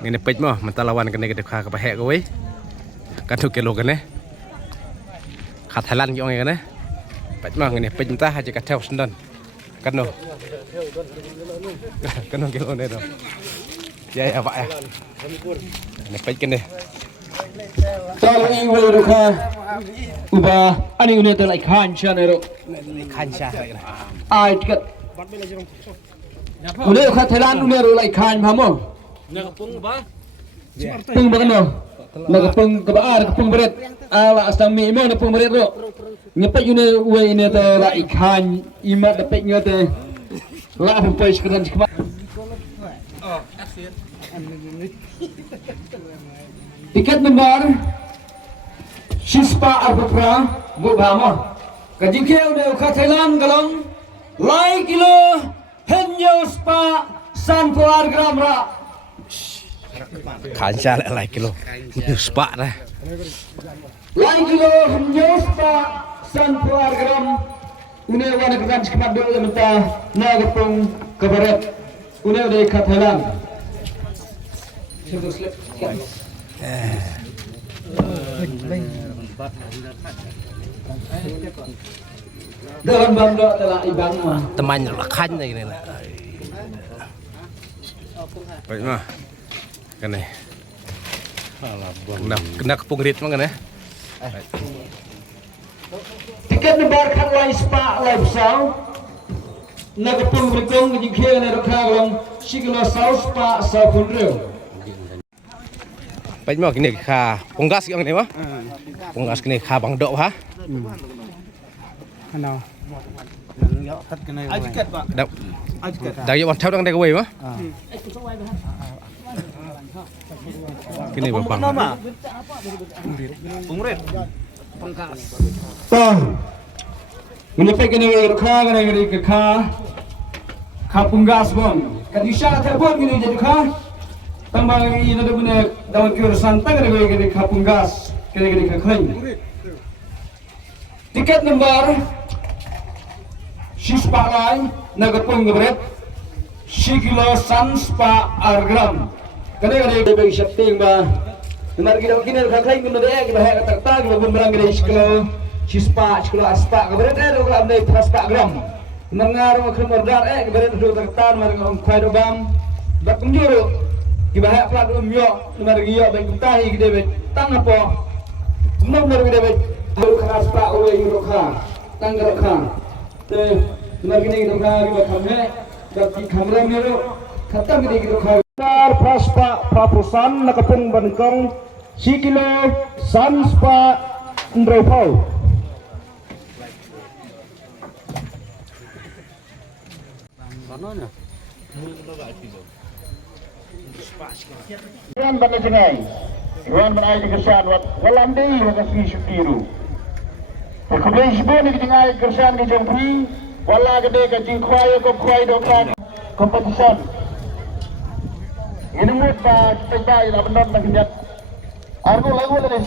Ngene pej mah mentah lawan kene ke kha ka hek kowe kan tu kilo kene kha Thailand yo ngene pej mah ngene pej mentah aja ka theu sendan kan no kan no kilo ne no ya ya pak ya ngene pej kene Kalau ini boleh ruka ubah ani ini tu like kancah nero kancah ai tiket udah ruka Thailand udah ru like kan paham Nakapung ba? pung bakan no nakapung kebaar kapung berat ala astami mo nakapung berat ro ngepek ini uwe ini tu like kan imat dapat nyo tu lah pempai sekarang cuma tiket nomor Shispa Arbitra bu bama kajike udah uka Thailand galong lai kilo henyo spa sanpuar gram ra kancah lai kilo spa dah lai kilo henyo spa sanpuar gram une wana kan cuma dulu mentah nagapung kabaret une udah uka Thailand dalam bangga telah ibang mah teman lah kan ini lah pej mah kene kena kepung rit mah kene tiket nembar kat lai spa lai besau nagapung berikung jingkir ne rakha long siglo sau spa sau kunreu pej mah kene kha punggas yang ni mah punggas kene kha bang dok ha Ano? Kat kena. Ajikat pak. dak dak yo thau dang dai kowe mah kene bang Nama? Pungret. Pengkas. tah menepek kene rakha kene ke kha punggas bon kadisha terbon kene jadi kha tambang ini ada punya daun kira santang kene kha punggas kene khain tiket nomor Shispa lai nagapung gebret Shikilo Sanspa Argram kene bagi shopping ba nomor kita kini khain kene deh kita hek tak kita berang kene Shikilo Shispa Shikilo Aspa gebret ro kelam deh Aspa gram mengaruh ke merdar gebret ro tak mar ngom khai do bam dak kunjuru kita hek plat yo nomor giyo bagi tahi kita tang apa nomor kita keras pak oleh Iroka, tanggaroka. Lagi ni Iroka kita kami, tapi kamera ni ro, kata kita Iroka. Nar praspa prapusan nakapung bankong, sikilo sanspa ndrepau. Ruan bana jengai, ruan bana air kesan, walandi wakasi syukiru. Kemudian sebelum ini dengan kerjaan di Jambi, wala gede kajing kuai dokan kompetisi. Ini mudah, kita tidak benar menginjak. Argo lagu dari